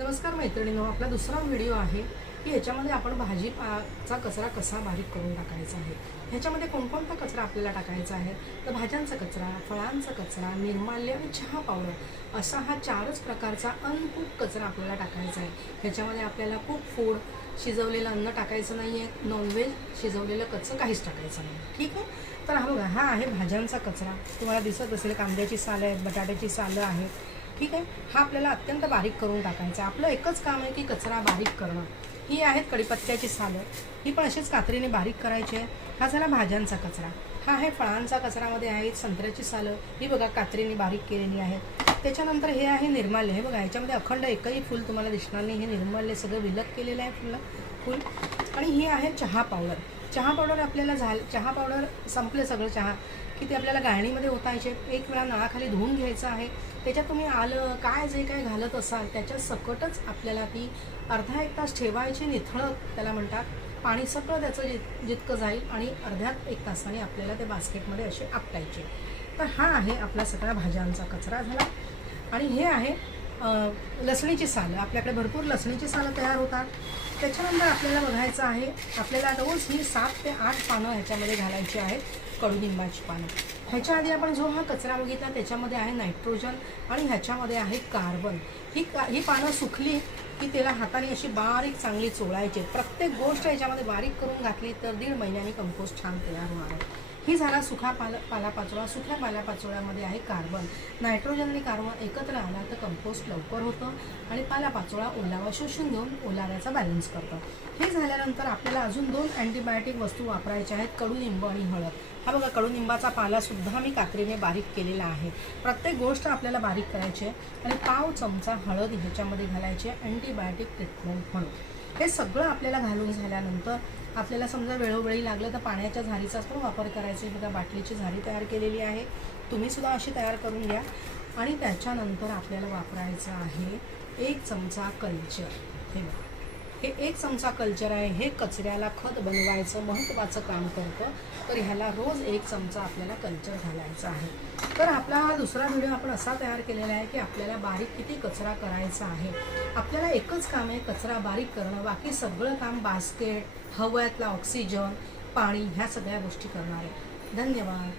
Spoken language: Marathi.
नमस्कार मैत्रिणींनो, आपला दुसरा व्हिडिओ आहे की ह्याच्यामध्ये आपण भाजीचा कचरा कसा बारीक करून टाकायचा आहे। ह्याच्यामध्ये कोणकोणता कचरा आपल्याला टाकायचा आहे तर भाज्यांचा कचरा, फळांचा कचरा, निर्माल्य आणि चहा पावडर असा हा चारच प्रकारचा अनकुक कचरा आपल्याला टाकायचा आहे। ह्याच्यामध्ये आपल्याला कुक फूड, शिजवलेलं अन्न टाकायचं नाही आहे, नॉनव्हेज शिजवलेलं कच्चं काहीच टाकायचं नाही। ठीक आहे, तर हा बघा, हा आहे भाज्यांचा कचरा। तुम्हाला दिसत असेल कांद्याची सालं आहेत, बटाट्याची सालं आहेत। ठीक आहे, हा आपल्याला अत्यंत बारीक करून टाकायचा। आपलं एकच काम आहे की कचरा बारीक करणं। ही आहेत कढीपत्त्याची सालं, ही पण अशीच कात्रीने बारीक करायची आहे। हा झाला भाज्यांचा कचरा। हा आहे फळांचा कचरामध्ये आहे संत्र्याची सालं, ही बघा कात्रीने बारीक केलेली आहे। त्याच्यानंतर हे आहे निर्माल्य, हे बघा ह्याच्यामध्ये अखंड एकही फूल तुम्हाला दिसणार नाही, हे निर्माल्य सगळं विलग केलेलं आहे फूल। आणि ही आहे चहा पावडर। चहा पावडर आपल्याला चहा पावडर संपले सगळं चहा की ते आपल्याला गाळणीमध्ये ओतायचे, एक वेळा नळाखाली धुवून घ्यायचं आहे। त्याच्यात तुम्ही आलं काय जे काय घालत असाल त्याच्या सकटच आपल्याला ती अर्धा एक तास ठेवायची, निथळत त्याला म्हणतात। पाणी सगळं त्याचं जितकं जाईल आणि अर्ध्या एक तासाने आपल्याला ते बास्केटमध्ये असे आपटायचे। तर हा आहे आपला सगळा भाज्यांचा कचरा झाला। आणि हे आहे लसणीची सालं। आपल्याकडे भरपूर लसणीची सालं तयार होतात। त्याच्यानंतर आपल्याला बघायचं आहे, आपल्याला रोज ही 7 ते 8 पानं ह्याच्यामध्ये घालायची आहेत, कडुनिंबाची पानं। ह्याच्या आधी आपण जो हा कचरा बघितला त्याच्यामध्ये आहे नायट्रोजन आणि ह्याच्यामध्ये आहे कार्बन। ही पानं सुकली की त्याला हाताने अशी बारीक चांगली चोळायची। प्रत्येक गोष्ट ह्याच्यामध्ये बारीक करून घातली तर 1.5 महिन्याने कंपोस्ट छान तयार होणार आहे। ही झाला सुखा पालापाचोळा। सुक्या पालापाचोळ्यामध्ये आहे कार्बन। नायट्रोजन आणि कार्बन एकत्र आला तर कंपोस्ट लवकर होतं आणि पालापाचोळा ओलावा शोषून घेऊन ओलाव्याचा बॅलन्स करतं। हे झाल्यानंतर आपल्याला अजून 2 अँटीबायोटिक वस्तू वापरायच्या आहेत, कडुनिंब आणि हळद। हा बघा कडुनिंबाचा पालासुद्धा मी कात्रीने बारीक केलेला आहे। प्रत्येक गोष्ट आपल्याला बारीक करायची आहे आणि पाव चमचा हळद ह्याच्यामध्ये घालायची आहे अँटीबायोटिक ट्रीटमेंट म्हणून। हे सगळं आपल्याला घालून झाल्यानंतर आपल्याला समजा वेळोवेळी लागलं तर पाण्याच्या झारीचा पण वापर करायचा आहे। बघा बाटलीची झारी तयार केलेली आहे, तुम्हीसुद्धा अशी तयार करून घ्या। आणि त्याच्यानंतर आपल्याला वापरायचं आहे 1 चमचा कल्चर। हे बघा, हे 1 चमचा कल्चर आहे, हे कचऱ्याला खत बनवायचं महत्त्वाचं काम करतं। तर ह्याला रोज 1 चमचा आपल्याला कल्चर घालायचं आहे। तर आपला हा दुसरा व्हिडिओ आपण असा तयार केलेला आहे की आपल्याला बारीक किती कचरा करायचा आहे। आपल्याला एकच काम आहे कचरा बारीक करणं, बाकी सगळं काम बास्केट, हव्यातला ऑक्सिजन, पाणी ह्या सगळ्या गोष्टी करणार आहे। धन्यवाद।